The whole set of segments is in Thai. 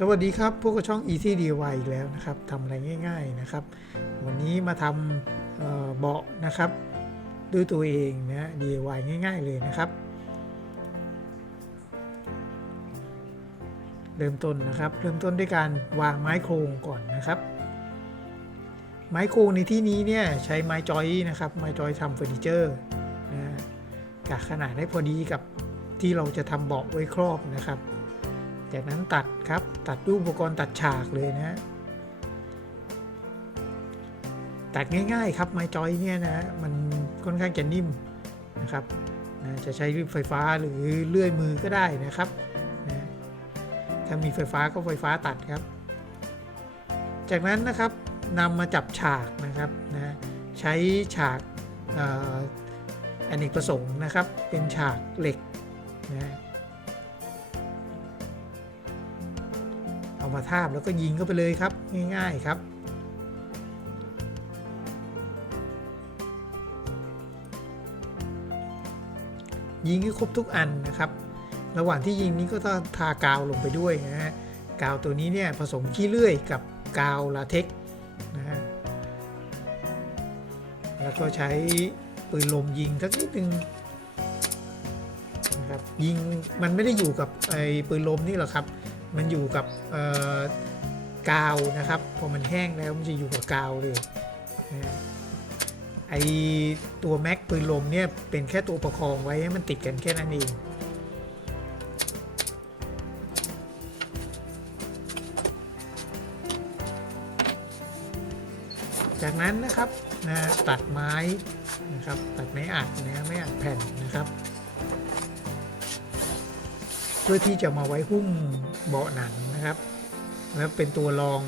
สวัสดีครับพวกกับช่อง Easy DIY อีกแล้วนะครับทำอะไรง่ายๆนะครับวันนี้มาทำเบาะนะครับด้วยตัวเองนะ DIY ง่ายๆเลยนะครับเริ่มต้นด้วยการวางไม้โครงก่อนนะครับไม้โครงในที่นี้เนี่ยใช้ไม้จอยนะครับไม้จอยทำเฟอร์นิเจอร์นะกะขนาดให้พอดีกับที่เราจะทำเบาะไว้ครอบนะครับจากนั้นตัดครับตัดด้วยอุปกรณ์ตัดฉากเลยนะตัดง่ายๆครับไม้จอยเนี่ยนะมันค่อนข้างจะนิ่มนะครับจะใช้ไฟฟ้าหรือเลื่อยมือก็ได้นะครับนะถ้ามีไฟฟ้าก็ไฟฟ้าตัดครับจากนั้นนะครับนำมาจับฉากนะครับนะใช้ฉากอเนกประสงค์นะครับเป็นฉากเหล็กนะเอามาทาบแล้วก็ยิงเข้าไปเลยครับง่ายๆครับยิงให้ครบทุกอันนะครับระหว่างที่ยิงนี้ก็ต้องทากาวลงไปด้วยนะฮะกาวตัวนี้เนี่ยผสมขี้เลื่อยกับกาวลาเท็กซ์นะฮะแล้วก็ใช้ปืนลมยิงสักนิดนึงนะครับยิงมันไม่ได้อยู่กับไอ้ปืนลมนี่หรอกครับมันอยู่กับกาวนะครับพอมันแห้งแล้วมันจะอยู่กับกาวเลยนะไอตัวแม็กปืนลมเนี่ยเป็นแค่ตัวประคองไว้ให้มันติดกันแค่นั้นเองจากนั้นนะครับตัดไม้นะครับตัดไม้อัดนะไม่อัดแผ่นนะครับเพื่อที่จะมาไว้หุ้มเบาะหนังนะครับแล้วเป็นตัวรอง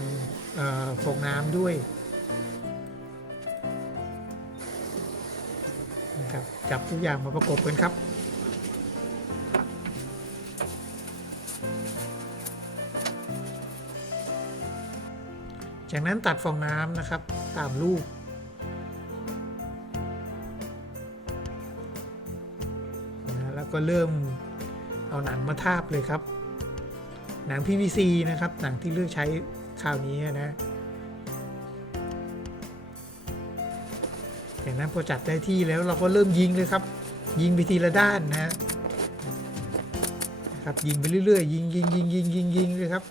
ฟองน้ำด้วยนะครับจับทุกอย่างมาประกบกันครับจากนั้นตัดฟองน้ำนะครับตามรูปนะแล้วก็เริ่มเอาหนังมาทาบเลยครับหนัง PVC นะครับหนังที่เลือกใช้คราวนี้นะจากนั้นพอจัดได้ที่แล้วเราก็เริ่มยิงเลยครับยิงไปทีละด้านนะครับยิงไปเรื่อยๆยิงเลยครับ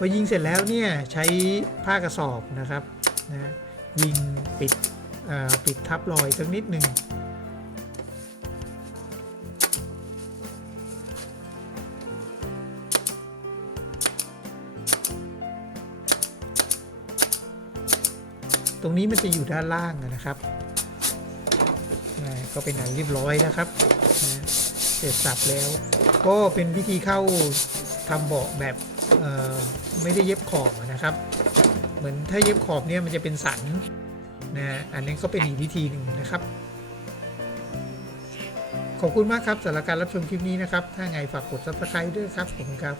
พอยิงเสร็จแล้วเนี่ยใช้ผ้ากระสอบนะครับนะยิงปิดทับรอยสักนิดหนึ่งตรงนี้มันจะอยู่ด้านล่างนะครับก็เป็นอันเรียบร้อยนะครับนะเสร็จสับแล้วก็เป็นวิธีเข้าทำเบาะแบบไม่ได้เย็บขอบนะครับเหมือนถ้าเย็บขอบเนี่ยมันจะเป็นสันนะอันนี้ก็เป็นอีกวิธีหนึ่งนะครับขอบคุณมากครับสำหรับการรับชมคลิปนี้นะครับถ้าไงฝากกด Subscribe ด้วยครับผมครับ